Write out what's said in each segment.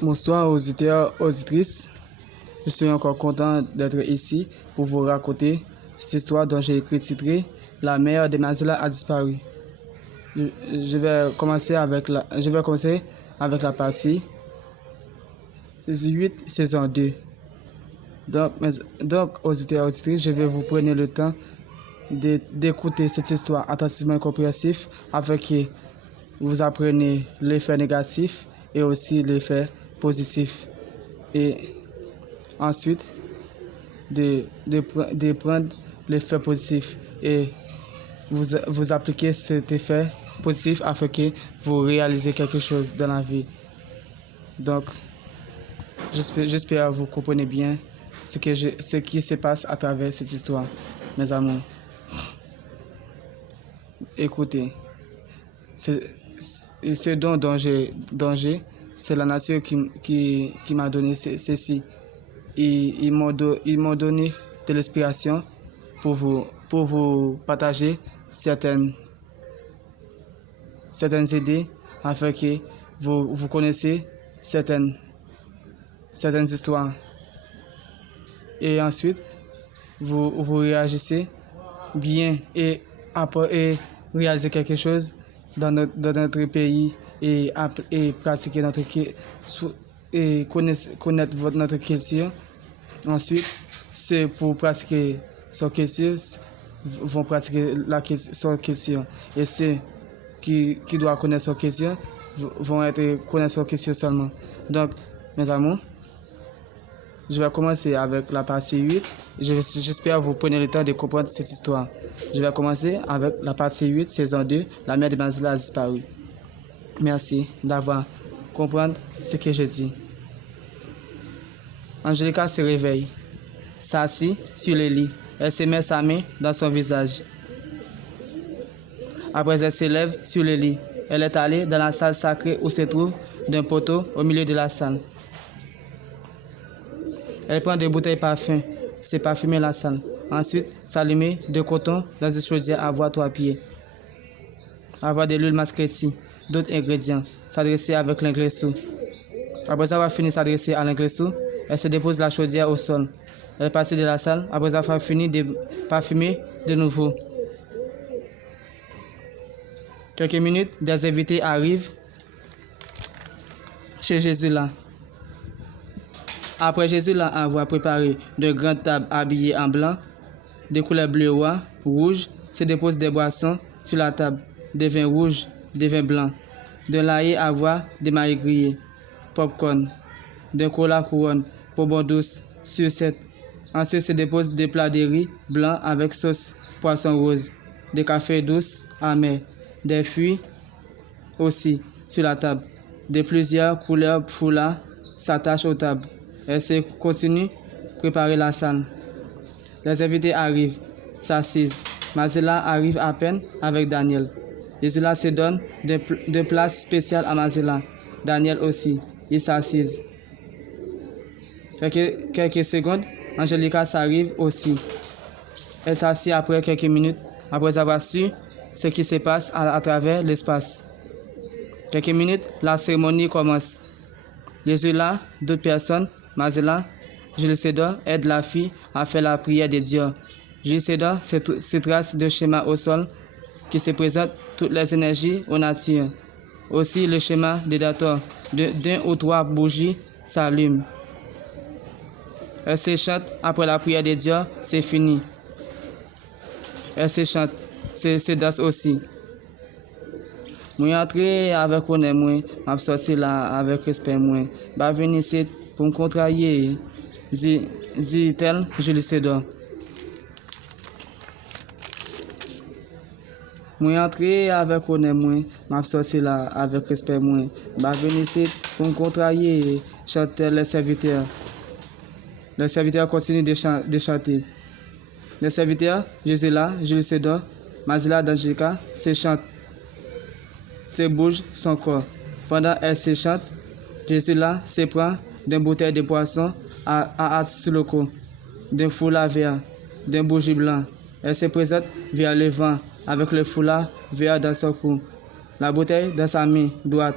Bonsoir aux auditeurs, auditrices. Je suis encore content d'être ici pour vous raconter cette histoire dont j'ai écrit titrée La mère de Mazela a disparu. Je vais commencer avec la partie 8, saison 2. Donc, auditeurs et auditrices, je vais vous prendre le temps d'écouter cette histoire attentivement et compréhensif afin que vous appreniez les faits négatifs et aussi les faits positifs. Et ensuite, de prendre les faits positifs et vous appliquer cet effet positif afin que vous réalisez quelque chose dans la vie. Donc, j'espère que vous comprenez bien ce qui se passe à travers cette histoire, mes amours. Écoutez, ce dont j'ai, c'est la nature qui m'a donné ceci. Ils m'ont donné de l'inspiration pour vous partager certaines idées afin que vous connaissez certaines histoires. Et ensuite, vous réagissez bien et réaliser quelque chose dans notre pays et pratiquer connaître notre culture. Ensuite, ceux pour pratiquer son culture vont pratiquer son culture. Et ceux qui doivent connaître son culture vont connaître son culture seulement. Donc, mes amours, je vais commencer avec la partie 8. J'espère que vous prenez le temps de comprendre cette histoire. Je vais commencer avec la partie 8, saison 2, La mère de Mazela a disparu. Merci d'avoir compris ce que je dis. Angelica se réveille, s'assit sur le lit. Elle se met sa main dans son visage. Après, elle se lève sur le lit. Elle est allée dans la salle sacrée où se trouve un poteau au milieu de la salle. Elle prend des bouteilles parfum, se parfumer la salle. Ensuite, s'allumer de coton dans une chaudière à avoir 3 pieds. Avoir de l'huile masquetti, d'autres ingrédients. S'adresser avec l'ingresso. Après avoir fini de s'adresser à l'ingresso, elle se dépose la chaudière au sol. Elle passe de la salle après avoir fini de parfumer de nouveau. Quelques minutes, des invités arrivent chez Jésus là. Après Jésus là avoir préparé de grandes tables habillées en blanc, de couleur bleu roi, rouge, se dépose des boissons sur la table, des vins rouges, des vins blancs, de l'ail à voix, des mailles grillées, popcorn, de cola couronne, bonbons douces, sucette. Ensuite se dépose des plats de riz blanc avec sauce poisson rose, des cafés douces amers, des fruits aussi sur la table, de plusieurs couleurs foulards s'attachent aux tables. Elle se continue à préparer la salle. Les invités arrivent, s'assisent. Mazela arrive à peine avec Daniel. Jésus se donne de place spéciale à Mazela. Daniel aussi. Ils s'assisent. Quelques secondes, Angelica s'arrive aussi. Elle s'assied après quelques minutes, après avoir su ce qui se passe à travers l'espace. Quelques minutes, la cérémonie commence. Jésus là, d'autres personnes, Mazela, Jules César aide la fille à faire la prière de Dieu. Jules César se trace de schéma au sol qui se présente toutes les énergies aux natures. Aussi le schéma de dator d'un ou 3 bougies s'allume. Elle se chante après la prière de Dieu, c'est fini. Elle se chante, se danse aussi. Moi entrer avec honneur moi, m'a sorti là avec respect moi. Ba venir ici pour me contrarier, dit-elle, Jules César. Moi entrer avec honneur moi, m'a sorti là avec respect moi. Ba venir ici pour me contrarier, chantait les serviteurs. Les serviteurs continuent de chanter. Les serviteurs, Jésus là, Jules César, Mazela d'Angelica, se chantent, se bouge son corps. Pendant elle se chante, Jésus là se prend d'une bouteille de poisson à sur le cou, d'un foulard vert, d'un bougie blanc. Elle se présente vers le vent avec le foulard vert dans son cou, la bouteille dans sa main droite,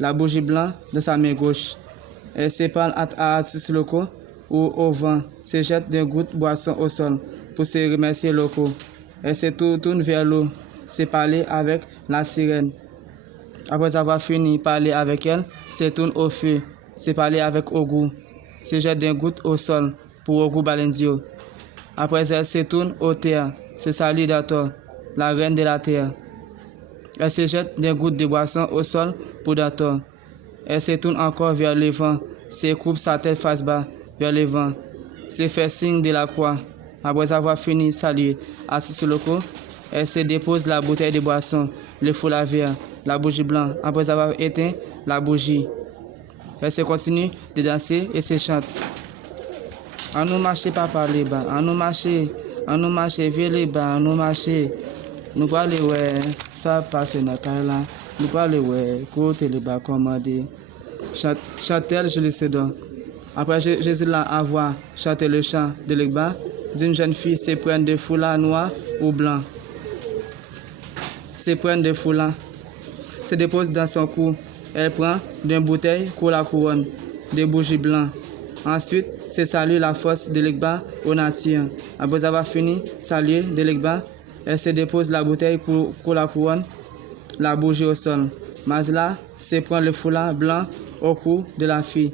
la bougie blanche dans sa main gauche. Elle s'épargne à artistes locaux ou au vent, se jette des gouttes boisson au sol pour se remercier locaux. Elle se tourne vers l'eau, se parler avec la sirène. Après avoir fini de parler avec elle, se tourne au feu, se parler avec Ogou, se jette des gouttes au sol pour Ogou Balendio. Après elle se tourne au terre, se salue Dator, la reine de la terre. Elle se jette des gouttes de boisson au sol pour Dator. Elle se tourne encore vers le vent, se coupe sa tête face bas vers le vent, se fait signe de la croix. Après avoir fini de saluer assis locaux, elle se dépose la bouteille de boisson, le foulard vert, la bougie blanche. Après avoir éteint la bougie, elle se continue de danser et se chante. On nous marche pas par les bas, on nous marche vers les bas, on nous marche. Nous parlons ouais, ça passe notre là. Nous parlons ouais, côté les bas commandé. Chante-t-elle, je le sais donc. Après Jésus l'a avoir chanté le chant de l'Egba d'une jeune fille se prenne de foulard noir ou blanc. Se prenne de foulard, se dépose dans son cou. Elle prend d'une bouteille pour la couronne de bougies blancs. Ensuite, se salue la force de l'Egba aux nations. Après avoir fini saluer de l'Egba, elle se dépose la bouteille pour la couronne, la bougie au sol. Mazla se prend le foulard blanc au cou de la fille.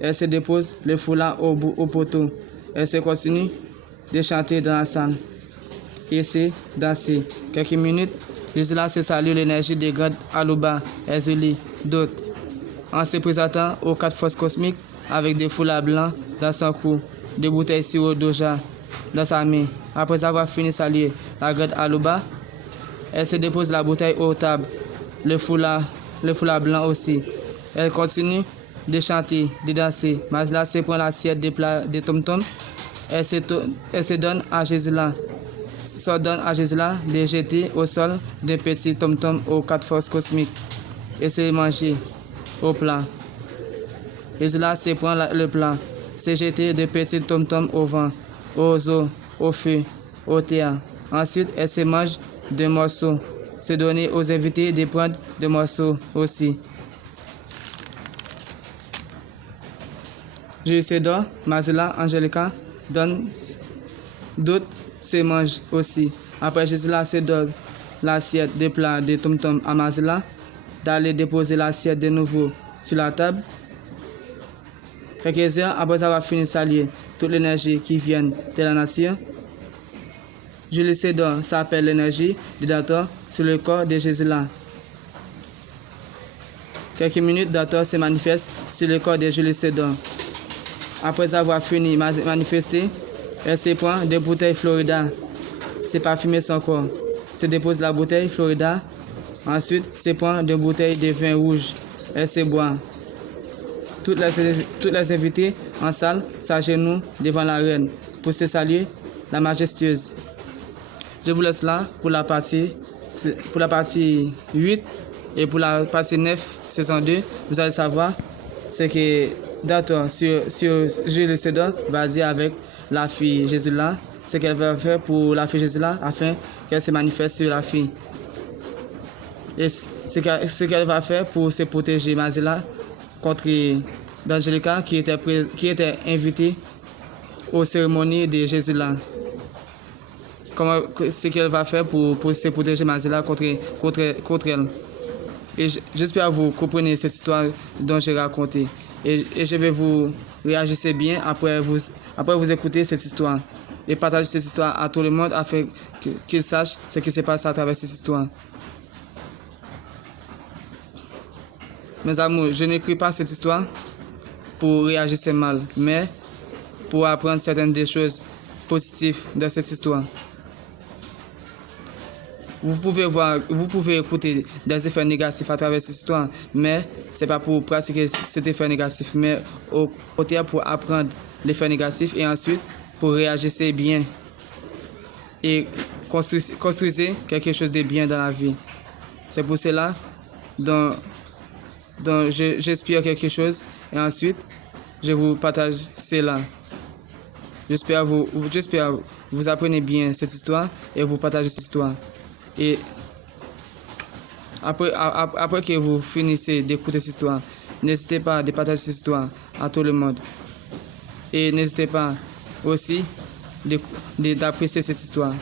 Elle se dépose le foulard au poteau. Elle se continue de chanter dans la salle et se danser. Quelques minutes, Gisela se salue l'énergie des grandes Aluba, Ezuli, d'autres, en se présentant aux 4 forces cosmiques avec des foulards blancs dans son cou, des bouteilles sirop d'Oja dans sa main. Après avoir fini de saluer la grande Aluba, elle se dépose la bouteille aux tables, le foulard blanc aussi. Elle continue de chanter, de danser. Mazla se prend l'assiette de plats de tom-tom. Elle se donne à Gisela. S'ordonne à Gisela de jeter au sol des petits tom-tom aux 4 forces cosmiques et se manger au plat. Gisela se prend le plat, se jeter des petits tom-tom au vent, aux eaux, au feu, au terre. Ensuite, elle se mange des morceaux, se donner aux invités de prendre des morceaux aussi. Je sais donc, Mazla, Angelica, donne d'autres se mangent aussi. Après, Gisela se donne l'assiette de plat de tom-tom à Mazla, d'aller déposer l'assiette de nouveau sur la table. Quelques heures après avoir fini de saluer toute l'énergie qui vient de la nature, Julie Sedon s'appelle l'énergie de Dator sur le corps de Gisela. Quelques minutes, Dator se manifeste sur le corps de Julie Sedon. Après avoir fini de manifester, elle se prend des bouteilles Florida, se parfumer son corps, se dépose la bouteille Florida, ensuite se prend des bouteilles de vin rouge, elle se boit. Toutes les invités en salle s'agenouillent devant la reine pour se saluer la majestueuse. Je vous laisse là pour la partie 8 et pour la partie 9, saison 2, vous allez savoir ce que Dator sur Julie Sedon basé avec la fille Gisela, ce qu'elle va faire pour la fille Gisela afin qu'elle se manifeste sur la fille. Et ce qu'elle va faire pour se protéger Mazela contre d'Angelica qui était invitée aux cérémonies de Gisela. Ce qu'elle va faire pour se protéger Mazela contre elle. Et j'espère que vous comprenez cette histoire dont j'ai raconté. Et je vais vous réagir bien après vous écouter cette histoire. Et partager cette histoire à tout le monde afin qu'ils sachent ce qui se passe à travers cette histoire. Mes amours, je n'écris pas cette histoire pour réagir mal, mais pour apprendre certaines des choses positives de cette histoire. Vous pouvez écouter des effets négatifs à travers cette histoire, mais ce n'est pas pour pratiquer cet effet négatif, mais au contraire pour apprendre l'effet négatif et ensuite pour réagir bien et construire quelque chose de bien dans la vie. C'est pour cela dont j'espère quelque chose et ensuite je vous partage cela. J'espère vous apprenez bien cette histoire et vous partagez cette histoire. Et après que vous finissez d'écouter cette histoire, N'hésitez pas à partager cette histoire à tout le monde. Et n'hésitez pas aussi d'apprécier cette histoire.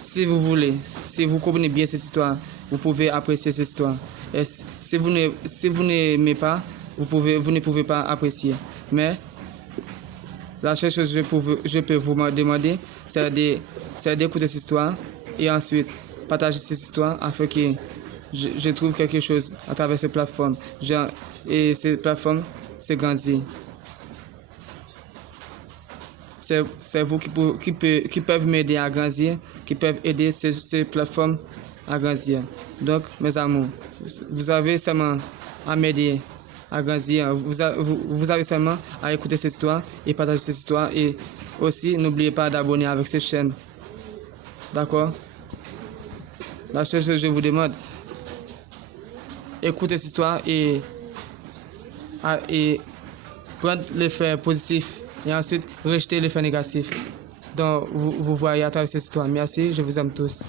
Si vous voulez, si vous comprenez bien cette histoire, vous pouvez apprécier cette histoire. Et si vous n'aimez pas, vous ne pouvez pas apprécier. Mais la seule chose que je peux vous demander, c'est d'écouter cette histoire et ensuite partager cette histoire afin que je trouve quelque chose à travers cette plateforme. Et cette plateforme, c'est grandir. C'est vous qui peuvent m'aider à grandir, qui peuvent aider ces plateformes à grandir. Donc, mes amours, vous avez seulement à m'aider à grandir. Vous avez seulement à écouter cette histoire et partager cette histoire. Et aussi, n'oubliez pas d'abonner avec cette chaîne. D'accord? La seule chose que je vous demande, écoutez cette histoire et prendre l'effet positif et ensuite rejeter l'effet négatif. Donc, vous voyez à travers cette histoire. Merci, je vous aime tous.